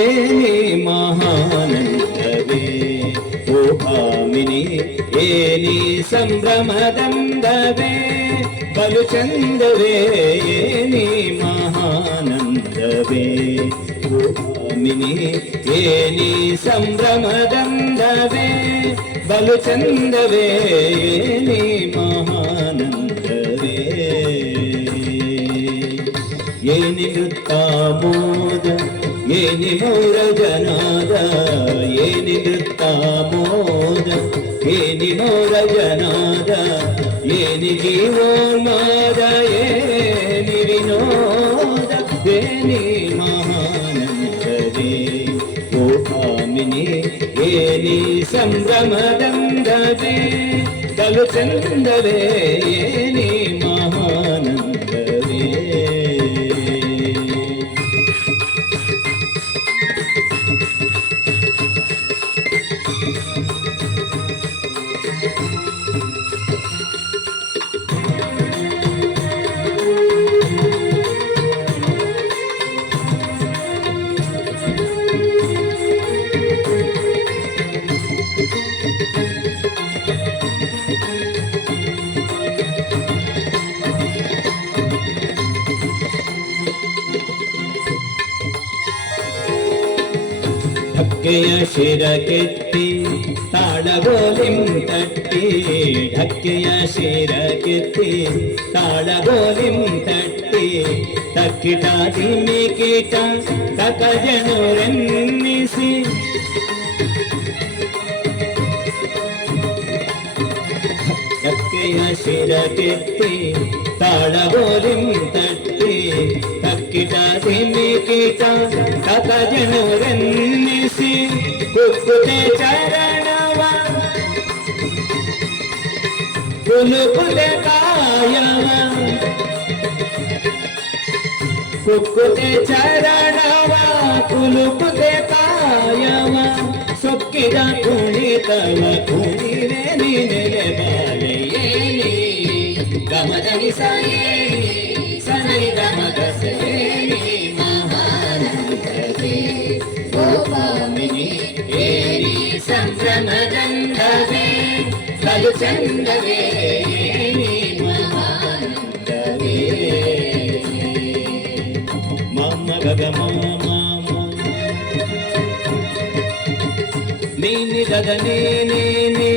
ಏನಿ ಮಹಾನಂದವೇ ಓ ಭಾಮಿನಿ ಏನಿ ಸಂಭ್ರಮದಂದವೇ ಬಲು ಚಂದವೇ ಏನಿ ಮಹಾನಂದವೇ ಓ ಭಾಮಿನಿ ಏನಿ ಸಂಭ್ರಮದಂದವೇ ಬಲು ಚಂದವೇ ಏನಿ ಮಹಾನಂದವೇ ಏನಿ ನೃತ್ತಾಮೋದ ಏನಿ ಮೌರ ಜನಾದ ಏನಿ ನೃತ್ತಾಮೋದ ಏನಿ ಮೌರ ಜನಾದ ಏನಿ ಜೀವೋನ್ಮಾದ ಏನಿ ವಿನೋದ ಏನಿ ಮಹಾನಂದವೇ ಓ ಭಾಮಿನಿ ಏನಿ ಸಂಭ್ರಮದಂದವೇ ಬಲು ಚಂದವೇ ಏನಿ ಮಹಾನಂದವೇ ಢಕ್ಕೆಯ ಶಿರ ಕೆತ್ತಿ ತಾಳಗೋಲಿಂ ತಟ್ಟಿ ಢಕ್ಕೆಯ ಶಿರ ಕೆತ್ತಿ ತಾಳಗೋಲಿಂ ತಟ್ಟಿ ತಕ್ಕಿಟ ತಿಮ್ಮಿಕಿಟ ತಕಜನುರೆನ್ನಿಸಿ ಢಕ್ಕೆಯ ಶಿರ ಕೆತ್ತಿ ತಾಳಗೋಲಿಂ ತಟ್ಟಿ ತಕ್ಕಿಟ ತಿಮ್ಮಿಕಿಟ ತಕಜನುರೆನ್ನಿಸಿ ಕುಕ್ಕುತೆ ಚರಣವ ಕುಲುಕುಲೆ ಕಾಯವ ಕುಕ್ಕುತೆ ಚರಣವ ಕುಲುಕುತೆ ಕಾಯವ ಸೊಕ್ಕಿದ ಕುಣಿತವ ಕುಣಿರೆ ನೀನೆಲೆ ಬಾಲೆ ಏನಿ ಗಮದನಿ ಸಾಯೇನಿ ಸನಿ ಗಮದ ಸೇನಿ ಮಹಾನಂದವೇ ಓ ಭಾಮಿನಿ ಏನಿ ಸಂಭ್ರಮದಂದವೇ ಬಲು ಚಂದವೇ ಏನಿ ಮಹಾನಂದವೇ ಮಮ ಗಗ ಮಮ ನೀನಿ ಗಗ ನೇನೇನೆ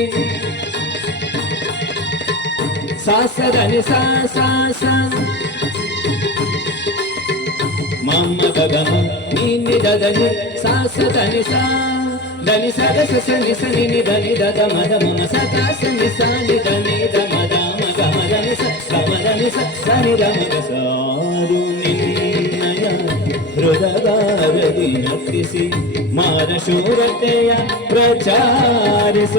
ಸಾಸರನಿ ಸಾ ಸಾ ಸಾ ಮಮ್ಮ ಗಗಮ ನೀನಿ ದದನಿ ಸಾಸರನಿ ಸಾ ಧನಿ ಸದ ಸನಿ ಸನಿ ನಿ ಧನಿ ದದ ಮದ ಮಮ ಸದ ಸನಿ ಸನಿ ಧನಿ ದ ಮದ ಮಗ ಮದನಿ ಸ ಗಮದನಿ ಸ ಸನಿ ದ ಮಗ ಸಾರು ನಿನ್ನಯ ಹೃದಯಗಾರದಿ ನರ್ತಿಸಿ ಮಾರ ಶೂರತೆಯ ಪ್ರಚಾರಿಸುತ್ತೀರ್ಪನ್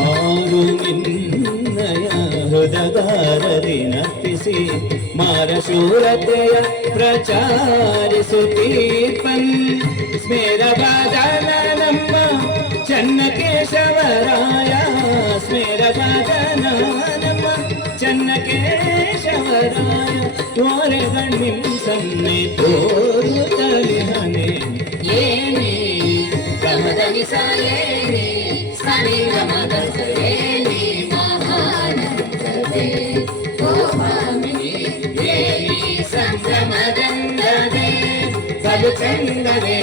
ಆರು ನಿನ್ನಯ ಹೃದಯಗಾರದಿ ನರ್ತಿಸಿ ಮಾರ ಶೂರತೆಯ ಪ್ರಚಾರಿಸುತ್ತೀರ್ಪನ್ ಸ್ಮೇರವಾದನ ನಮ್ಮ ಚನ್ನಕೇಶವರಾಯ ಸ್ಮೇರವಾದನ ನಮ್ಮ ಚನ್ನಕೇಶವರಾಯ ತೋರೆಗಣ್ಣಿಂ ಸನ್ನೆ ತೋರುತ್ತಲಿಹನೆ ಏನೇ ಗಮದನಿ ಸಾಯೇನಿ ಸನಿ ಗಮದ ಸೇನಿ ಮಹಾನಂದವೇ ಓ ಭಾಮಿನಿ ಏನಿ ಸಂಭ್ರಮದಂದವೇ ಬಲು ಚಂದವೇ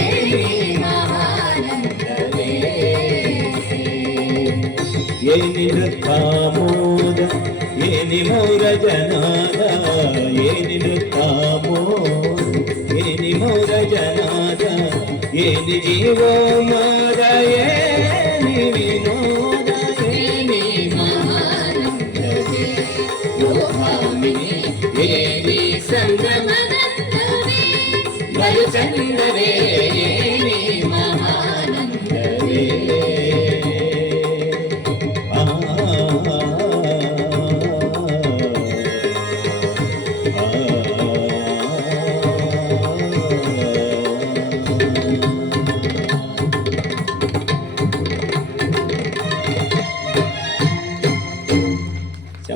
ಏನಿ ಮಹಾನಂದವೇ ಏನಿ ನೃತ್ತಾಮೋದ ಏನಿ ಮೌರ ಜನಾದ ಏನಿ ನೃತ್ತಾಮೋದ ಏನಿ ಮೌರ ಜನಾದ ಏನಿ ಜೀವೋನ್ಮಾದ